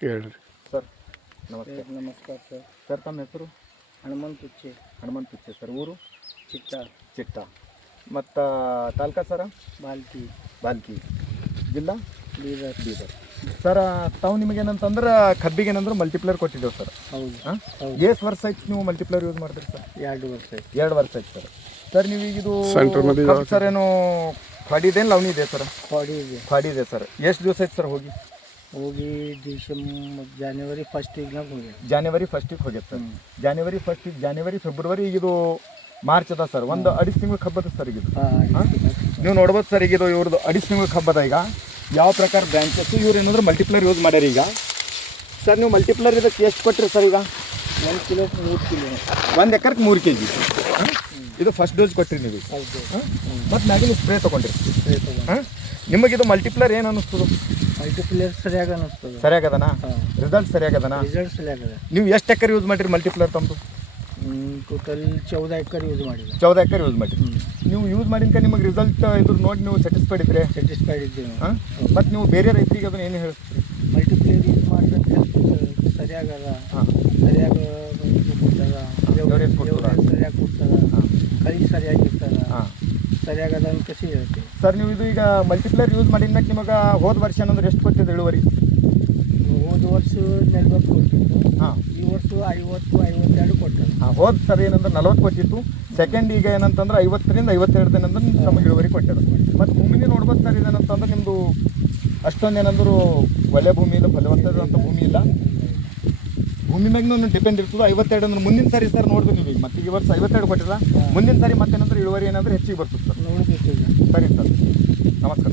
ಕೇಳ್ರಿ ಸರ್ ನಮಸ್ತೆ. ನಮಸ್ಕಾರ ಸರ್. ಸರ್ ತಮ್ಮ ಹೆಸರು? ಹನುಮಂತ ಉಚ್ಚೆ. ಹನುಮಂತ ಪಿಚ್ಚೆ ಸರ್. ಊರು? ಚಿಟ್ಟ. ಮತ್ತು ತಾಲೂಕಾ ಸರ? ಬಾಲ್ಕಿ. ಜಿಲ್ಲಾ? ಬೀದರ್. ಸರ್ ತಾವು ನಿಮಗೇನಂತಂದ್ರೆ ಕಬ್ಬಿಗೆ ಏನಂದ್ರೆ ಮಲ್ಟಿಪ್ಲೇಯರ್ ಕೊಟ್ಟಿದ್ದೇವೆ ಸರ್. ಹೌದು. ಹಾಂ, ಎಷ್ಟು ವರ್ಷ ಆಯ್ತು ನೀವು ಮಲ್ಟಿಪ್ಲೇಯರ್ ಯೂಸ್ ಮಾಡ್ತೀರಿ ಸರ್? 2 ವರ್ಷ ಆಯ್ತು. 2 ವರ್ಷ ಆಯ್ತು ಸರ್. ಸರ್ ನೀವು ಈಗ ಇದು ಸೆಂಟ್ರ್ ಮದಿ ಕಬ್ಬು ಸರ್ ಏನು ಖಾಡಿದೇನು ಲವಣಿ ಇದೆ ಸರ್? ಖಾಡಿ ಇದೆ ಸರ್. ಎಷ್ಟು ದಿವಸ ಆಯ್ತು ಸರ್ ಹೋಗಿ? ಜಾನ್ವರಿ 1st ಹೋಗಿ. ಜಾನ್ವರಿ 1st ಹೋಗ್ಯದ ಸರ್. ಜಾನ್ವರಿ ಫೆಬ್ರವರಿ ಈಗ ಇದು ಮಾರ್ಚ್ ಅದ ಸರ್. ಒಂದು 2.5 ತಿಂಗಳು ಕಬ್ಬದ ಸರ್ ಈಗ ಇದು. ನೀವು ನೋಡ್ಬೋದು ಸರ್, ಈಗ ಇದು ಇವ್ರದ್ದು 2.5 ತಿಂಗಳು ಕಬ್ಬದ. ಈಗ ಯಾವ ಪ್ರಕಾರ ಬ್ರಾಂಚಸ್ ಇವ್ರು ಏನಂದ್ರೆ ಮಲ್ಟಿಪ್ಲೇಯರ್ ಯೂಸ್ ಮಾಡ್ಯಾರ. ಈಗ ಸರ್ ನೀವು ಮಲ್ಟಿಪ್ಲೇಯರ್ ಇದಕ್ಕೆ ಎಷ್ಟು ಕೊಟ್ಟಿರಿ ಸರ್? ಈಗ 1 ಕಿಲೋ 3 ಕಿಲೋ 1 ಎಕರ್ಗೆ 3 kg. ಇದು ಫಸ್ಟ್ ಡೋಸ್ ಕೊಟ್ಟಿರಿ ನೀವು. ಮತ್ತು ಮ್ಯಾಗಿನ ಸ್ಪ್ರೇ ತೊಗೊಂಡ್ರಿ. ನಿಮಗಿದು ಮಲ್ಟಿಪ್ಲೇಯರ್ ಏನು ಅನ್ನಿಸ್ತದೆ? ಮಲ್ಟಿಪ್ಲೇಯರ್ ಸರಿಯಾಗಿ ಅನ್ನಿಸ್ತದೆ. ಸರಿಯಾಗದನ? ರಿಸಲ್ಟ್ ಸರಿಯಾಗದನ? ರಿಸಲ್ಟ್ ಸರಿಯಾಗದ. ನೀವು ಎಷ್ಟು ಎಕರೆ ಯೂಸ್ ಮಾಡಿರಿ ಮಲ್ಟಿಪ್ಲೇಯರ್ ತಮ್ಮದು? ಟೋಟಲ್ 14 ಎಕರೆ ಯೂಸ್ ಮಾಡಿದೆ. 14 ಎಕರೆ ಯೂಸ್ ಮಾಡಿರಿ. ನೀವು ಯೂಸ್ ಮಾಡಿದ್ಕ ನಿಮಗೆ ರಿಸಲ್ಟ್ ಇದ್ರ ನೋಡಿ ನೀವು ಸ್ಯಾಟಿಸ್ಫೈಡ್ ಇದ್ರೆ? ಸ್ಯಾಟಿಸ್ಫೈಡ್ ಇದ್ದೀವಿ. ಹಾಂ. ಮತ್ತು ನೀವು ಬೇರೆ ರೈತರಿಗೆ ಅದನ್ನು ಏನು ಹೇಳ್ತೀರಿ? ಮಲ್ಟಿಪ್ಲೇಯರ್ ಯೂಸ್ ಮಾಡಿದ್ರೆ ಸರಿಯಾಗದ. ಸರಿಯಾಗಿ Average ಕೊಡ್ತದ. ಸರಿಯಾಗಿ ಕೊಡ್ತದ. ಕೈ ಸರಿಯಾಗಿರ್ತದ. ಸರಿಯಾಗದ ಅಂತ ಕಸಿ ಹೇಳ್ತೀವಿ ಸರ್. ನೀವು ಇದು ಈಗ ಮಲ್ಟಿಪ್ಲೇಯರ್ ಯೂಸ್ ಮಾಡಿದ್ಮ್ಯಾಕ ನಿಮಗೆ ಹೋದ ವರ್ಷ ಏನಂದ್ರೆ ಎಷ್ಟು ಕೊಟ್ಟಿದ್ದು ಇಳುವರಿ? ಹೋದ ವರ್ಷ 40 ಕೊಟ್ಟಿತ್ತು. ಹಾಂ. ಈ ವರ್ಷ 50-52 ಕೊಟ್ಟರು. ಹಾಂ, ಹೋದ ಸರ್ ಏನಂದ್ರೆ 40 ಕೊಟ್ಟಿತ್ತು. ಸೆಕೆಂಡ್ ಈಗ ಏನಂತಂದ್ರೆ 50ರಿಂದ 52 ದಿನಂದ್ರೆ ನಮಗೆ ಇಳುವರಿ ಕೊಟ್ಟಿದ್ದು. ಮತ್ತು ಭೂಮಿನೇ ನೋಡ್ಬೋದು ಸರ್. ಇದೇನಂತಂದ್ರೆ ನಿಮ್ಮದು ಅಷ್ಟೊಂದು ಏನಂದ್ರು ಒಳ್ಳೆ ಭೂಮಿ ಇಲ್ಲ, ಫಲವತ್ತಾದಂಥ ಭೂಮಿ ಇಲ್ಲ. ಭೂಮಿ ಮ್ಯಾಗ ಡಿಪೆಂಡ್ ಇರ್ತದೆ. 52 ಅಂದ್ರೆ ಮುಂದಿನ ಸಾರಿ ಸರ್ ನೋಡ್ಬೇಕು ನೀವು. ಈಗ ಮತ್ತೆ ಈ ವರ್ಷ 52 ಕೊಟ್ಟಿಲ್ಲ. ಮುಂದಿನ ಸಾರಿ ಮತ್ತೇನಂದ್ರೆ ಇಳುವರಿ ಏನಾದರೂ ಹೆಚ್ಚಿಗೆ ಬರ್ತದೆ ಸರ್. ನೋಡಬೇಕು. ಸರಿ ಸರ್, ನಮಸ್ಕಾರ.